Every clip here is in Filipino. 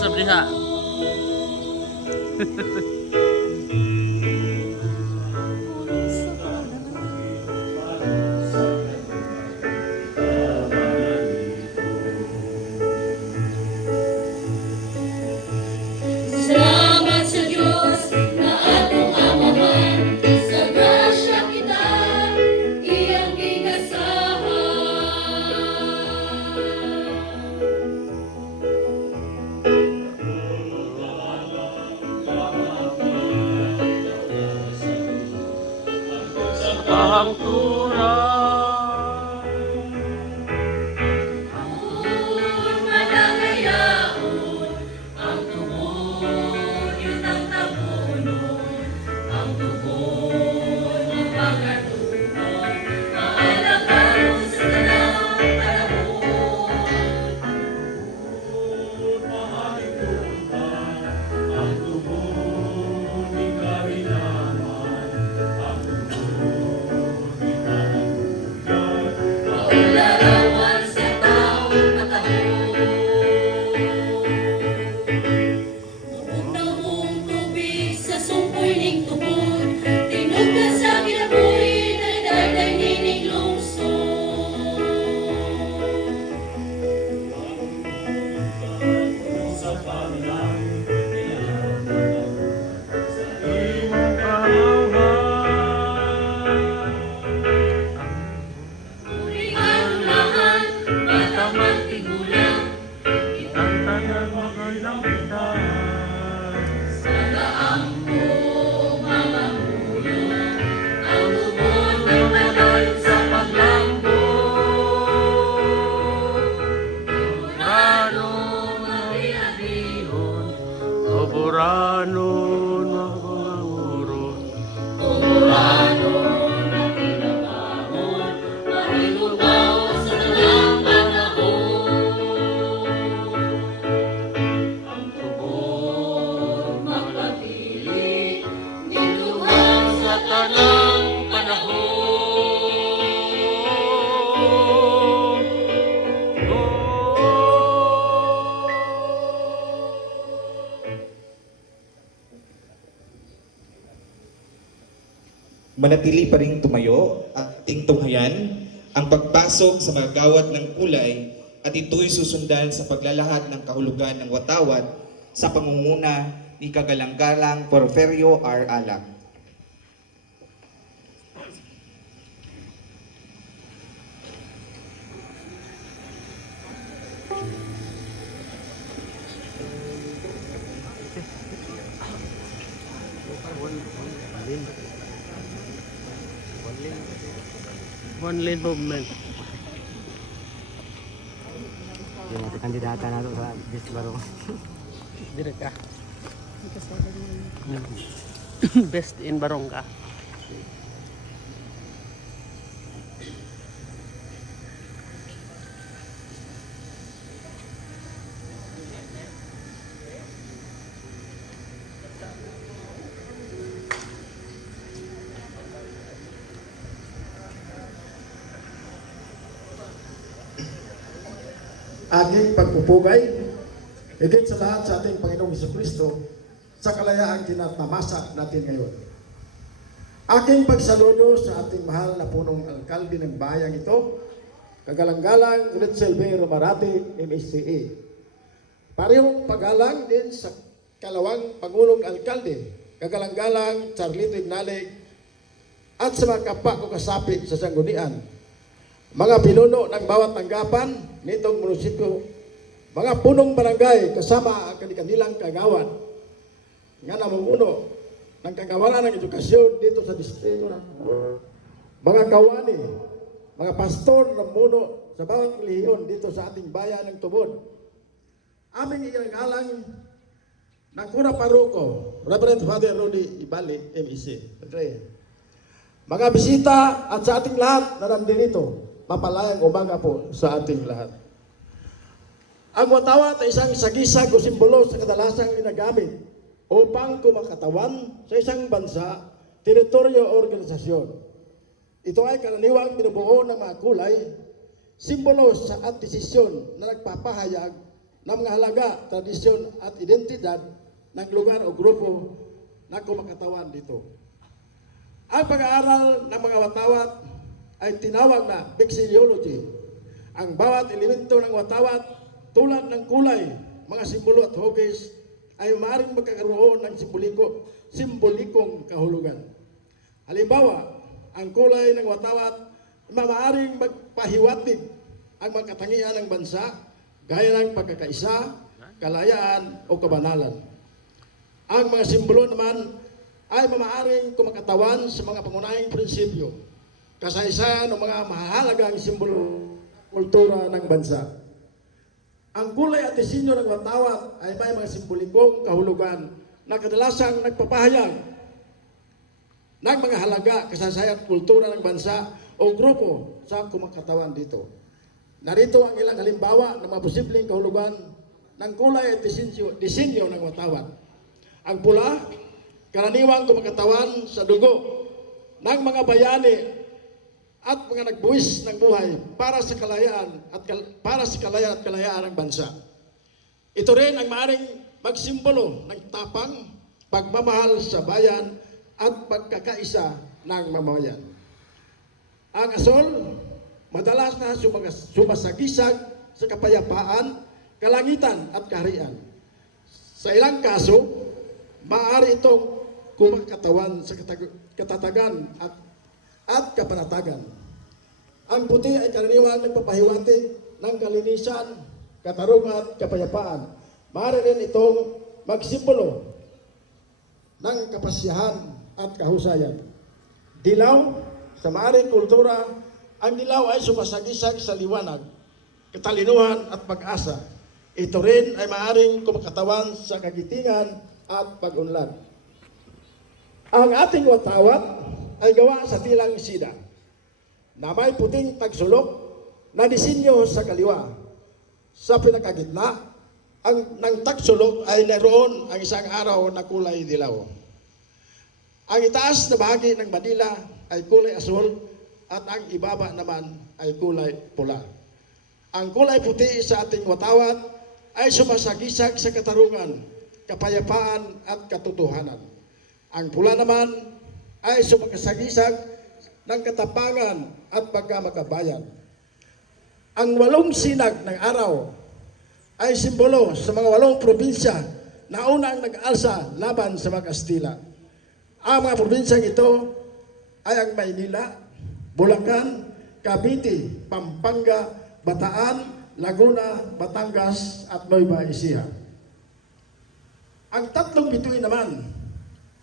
usab diha. Salamat sa Diyos na atong amahan, sa grasya kita iyang ginasahan. Pahangturan. Ang manangayaon, ang tubod, yun ang nabunod, ang tubod ng pagkatunon, maalagaan sa tanang panahon. Larawan sa taong patahon. Bubugnaw mong tubig sa sungkoy ning tubod, tinugda sa kinabuhi na idarday nining lungsod. Imong kamauhan. Urihan lahat, matamang tigulang, Ang tanan magandang pitas. sa gaampo mga mulo, ang lubod ng malayo sa paglambo. Murano mariabihon, Oborano na pangamuron. Umurano na pinabahon, mahinugaw sa talang panahon. Ang tubod magpapili, niluhang sa talang panahon. Manatili pa ring tumayo at ating tunghayan ang pagpasok sa mga gawad ng kulay at ito'y susundan sa paglalahad ng kahulugan ng watawat sa pangunguna ni Kagalang-galang Porfirio R. Alak. One lane movement. Yung natin kandidata na ito sa Bis Barong. Dire ka. Best in Barong ka. Ating pagpupugay, higit sa lahat sa ating Panginoong Jesucristo, sa kalayaang tinatamasa natin ngayon. Aking pagsaludo sa ating mahal na punong alkalde ng bayang ito, Kagalang-galang Ritzel B. Romarate, MSCA. Parehong pagalang din sa kalawang Pangulong Alkalde, Kagalang-galang Charlito Ignalig, at sa mga kapwa ko kasapi sa sanggunian, mga pinuno ng bawat tanggapan nitong munisipyo, mga punong barangay kasama ang kanilang kagawan nga namumuno ng kagawaran ng edukasyon dito sa distrito ng mga kawani, mga pastor na muno sa bawat relihiyon dito sa ating bayan ng Tubod. Aming iyangalang ng Kuna Paroko, Reverend Father Rudy Ibali, MEC. Mga bisita at sa ating lahat na nandito dito, mapalayang umaga po sa ating lahat. Ang watawat ay isang sagisag o simbolo sa kadalasang ginagamit upang kumakatawan sa isang bansa, teritoryo o organisasyon. Ito ay karaniwang binubuo ng mga kulay, simbolo sa at desisyon na nagpapahayag ng mga halaga, tradisyon at identidad ng lugar o grupo na kumakatawan dito. Ang pag-aaral ng mga watawat ay tinawag na vexillology. Ang bawat elemento ng watawat tulad ng kulay, mga simbolo at hugis ay maaaring magkakaroon ng simbolikong kahulugan. Halimbawa, ang kulay ng watawat maaaring magpahiwatig ang mga katangian ng bansa gaya ng pagkakaisa, kalayaan o kabanalan. Ang mga simbolo naman ay maaaring kumakatawan sa mga pangunahing prinsipyo, kasaysayan o mga mahalagang simbolo kultura ng bansa. Ang kulay at disenyo ng watawat ay may mga simbolikong kahulugan na kadalasang nagpapahayag ng mga halaga, kasaysayan at kultura ng bansa o grupo sa kumakatawan dito. Narito ang ilang halimbawa ng mga posibleng kahulugan ng kulay at disenyo ng watawat. Ang pula, karaniwang kumakatawan sa dugo ng mga bayani at mga nagbuwis ng buhay para sa kalayaan at kalayaan ng bansa. Ito rin ang maaaring magsimbolo ng tapang, pagmamahal sa bayan at pagkakaisa ng mamamayan. Ang asol, madalas na sumasagisag sa kapayapaan, kalangitan at kaharian. Sa ilang kaso, maaari itong kumakatawan sa katatagan at kapanatagan. Ang puti ay karaniwang nagpapahiwatig ng kalinisan, katarungan at kapayapaan. Maaari rin itong magsimbolo ng kapasyahan at kahusayan. Dilaw, sa maaring kultura, ang dilaw ay sumasagisag sa liwanag, katalinuhan at pag-asa. Ito rin ay maaring kumakatawan sa kagitingan at pag-unlad. Ang ating watawat ay gawa sa tilang sida na may puting tagsulok na disenyo sa kaliwa. Sa pinakagitna, ng tagsulok ay naroon ang isang araw na kulay dilaw. Ang itaas na bahagi ng Manila ay kulay asul at ang ibaba naman ay kulay pula. Ang kulay puti sa ating watawat ay sumasagisag sa katarungan, kapayapaan at katotohanan. Ang pula naman ay sumasagisag ng katapangan at pagkamakabayan. Ang 8 sinag ng araw ay simbolo sa mga 8 probinsya na unang nag-alsa laban sa mga Kastila. Ang mga probinsyang ito ay ang Maynila, Bulacan, Cavite, Pampanga, Bataan, Laguna, Batangas at Nueva Ecija. Ang 3 bituin naman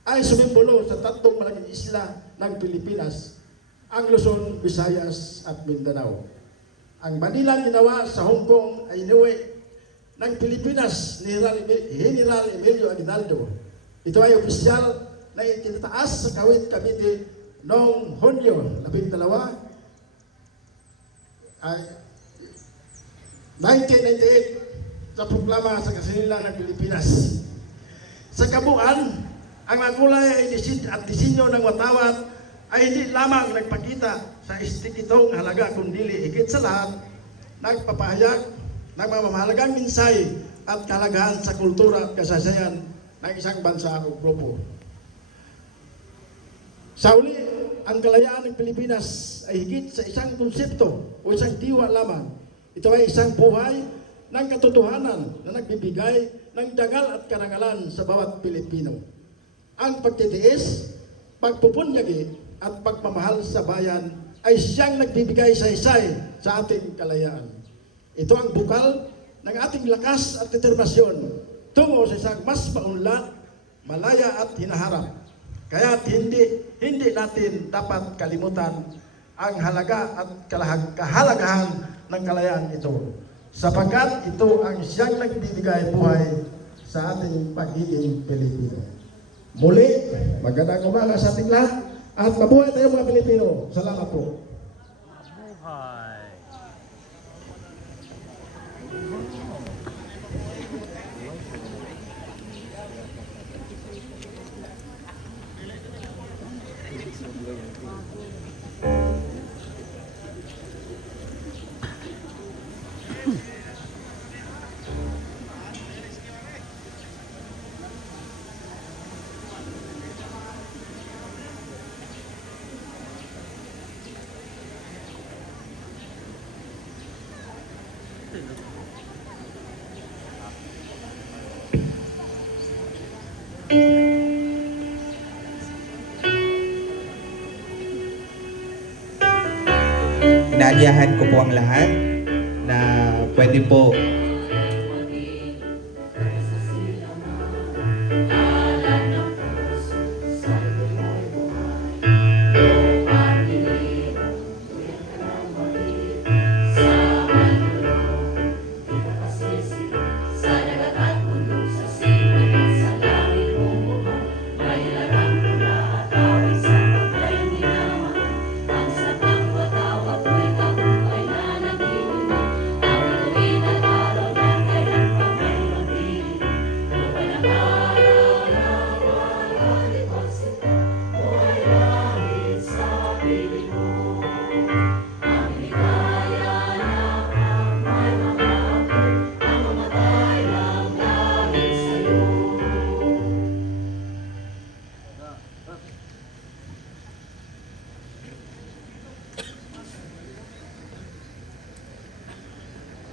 ay sumimbolo sa 3 malaking isla ng Pilipinas, ang Luzon, Visayas at Mindanao. Ang Manila ginawa sa Hong Kong ay inuwi ng Pilipinas ni General Emilio Aguinaldo. Ito ay opisyal na itinataas sa Kawit, Cavite noong Hunyo 12 ay 1998 sa proklama sa kasinilan ng Pilipinas. Sa kabuuan, ang mga kulay at disenyo ng watawat ay hindi lamang nagpakita sa istikitong halaga kundi higit sa lahat nagpapahayag ng mga mahalagang mensahe at kahalagahan sa kultura at kasaysayan ng isang bansa o grupo. Sa uli, ang kalayaan ng Pilipinas ay higit sa isang konsepto o isang diwa lamang. Ito ay isang buhay ng katotohanan na nagbibigay ng dangal at karangalan sa bawat Pilipino. Ang pagtitiis, pagpupunyagi at pagmamahal sa bayan ay siyang nagbibigay saysay sa ating kalayaan. Ito ang bukal ng ating lakas at determinasyon tungo sa isang mas maunlad, malaya at hinaharap. Kaya hindi natin dapat kalimutan ang halaga at kahalagahan ng kalayaan ito, sapagkat ito ang siyang nagbibigay buhay sa ating pagiging Pilipino. Muli, magandang umaga sa ating lahat at mabuhay tayo mga Pilipino. Salamat po. Buhay. Inaanyahan ko po ang lahat na pwede po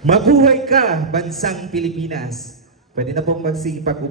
mabuhay ka, bansang Pilipinas. Pwede na pong magsipag